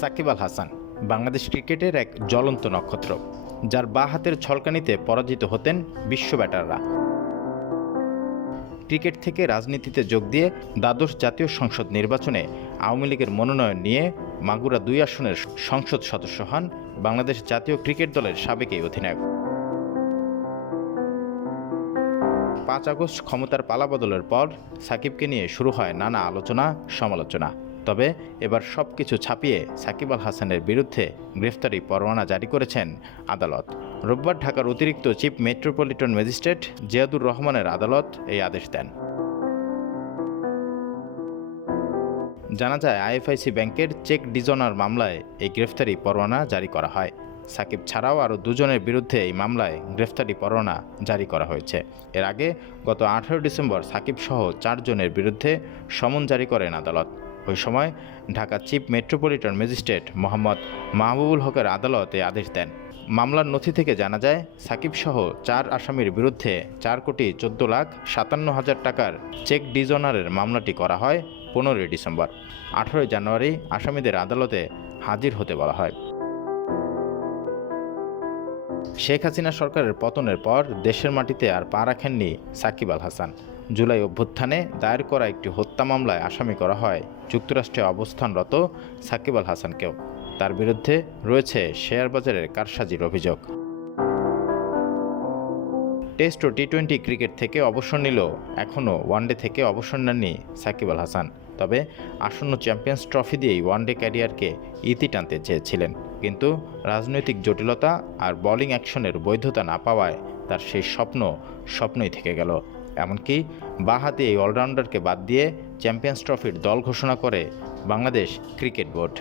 সাকিব আল হাসান বাংলাদেশ ক্রিকেটের এক জ্বলন্ত নক্ষত্র, যার বাঁ হাতের ছলকানিতে পরাজিত হতেন বিশ্ব ব্যাটাররা। ক্রিকেট থেকে রাজনীতিতে যোগ দিয়ে দ্বাদশ জাতীয় সংসদ নির্বাচনে আওয়ামী লীগের মনোনয়ন নিয়ে মাগুরা 2 আসনের সংসদ সদস্য হন বাংলাদেশ জাতীয় ক্রিকেট দলের সাবেক এই অধিনায়ক। 5 আগস্ট ক্ষমতার পালাবদলের পর সাকিবকে নিয়ে শুরু হয় নানা আলোচনা সমালোচনা। তবে এবার সবকিছু ছাপিয়ে সাকিব আল হাসানের বিরুদ্ধে গ্রেফতারি পরোয়ানা জারি করেছেন আদালত। রোববার ঢাকার অতিরিক্ত চিফ মেট্রোপলিটন ম্যাজিস্ট্রেট জিয়াদুর রহমানের আদালত এই আদেশ দেন। জানা যায়, আইএফআইসি ব্যাংকের চেক ডিজনার মামলায় এই গ্রেফতারি পরোয়ানা জারি করা হয়। সাকিব ছাড়াও আরও 2 জনের বিরুদ্ধে এই মামলায় গ্রেফতারি পরোয়ানা জারি করা হয়েছে। এর আগে গত 18 ডিসেম্বর সাকিব সহ 4 জনের বিরুদ্ধে সমন জারি করেন আদালত। ওই সময় Dhaka chief metropolitan magistrate Mohammad Mahbubul হকের আদালত এই আদেশ দেন। মামলার নথি থেকে জানা যায়, সাকিব সহ 4 আসামির বিরুদ্ধে 4,14,57,000 টাকার চেক ডিজনারের মামলাটি করা হয় 15 ডিসেম্বর। 18 জানুয়ারি আসামিদের আদালতে হাজির হতে বলা হয়। শেখ হাসিনা সরকারের পতনের পর দেশের মাটিতে আর পা রাখেননি সাকিব আল হাসান। জুলাই অভ্যুত্থানে দায়ের করা একটি হত্যা মামলায় আসামি করা হয় যুক্তরাষ্ট্রে অবস্থানরত সাকিব আল হাসানকেও। তার বিরুদ্ধে রয়েছে শেয়ার বাজারের কারসাজির অভিযোগ। টেস্ট ও টি-20 ক্রিকেট থেকে অবসর নিলেও এখনও ওয়ানডে থেকে অবসর নেননি সাকিব আল হাসান। তবে আসন্ন চ্যাম্পিয়ন্স ট্রফি দিয়েই ওয়ানডে ক্যারিয়ারকে ইতি টানতে চেয়েছিলেন, কিন্তু রাজনৈতিক জটিলতা আর বোলিং অ্যাকশনের বৈধতা না পাওয়ায় তার সেই স্বপ্নই থেকে গেল। এমনকি বাঁ হাতে এই অলরাউন্ডারকে বাদ দিয়ে চ্যাম্পিয়ন্স ট্রফির দল ঘোষণা করে বাংলাদেশ ক্রিকেট বোর্ড।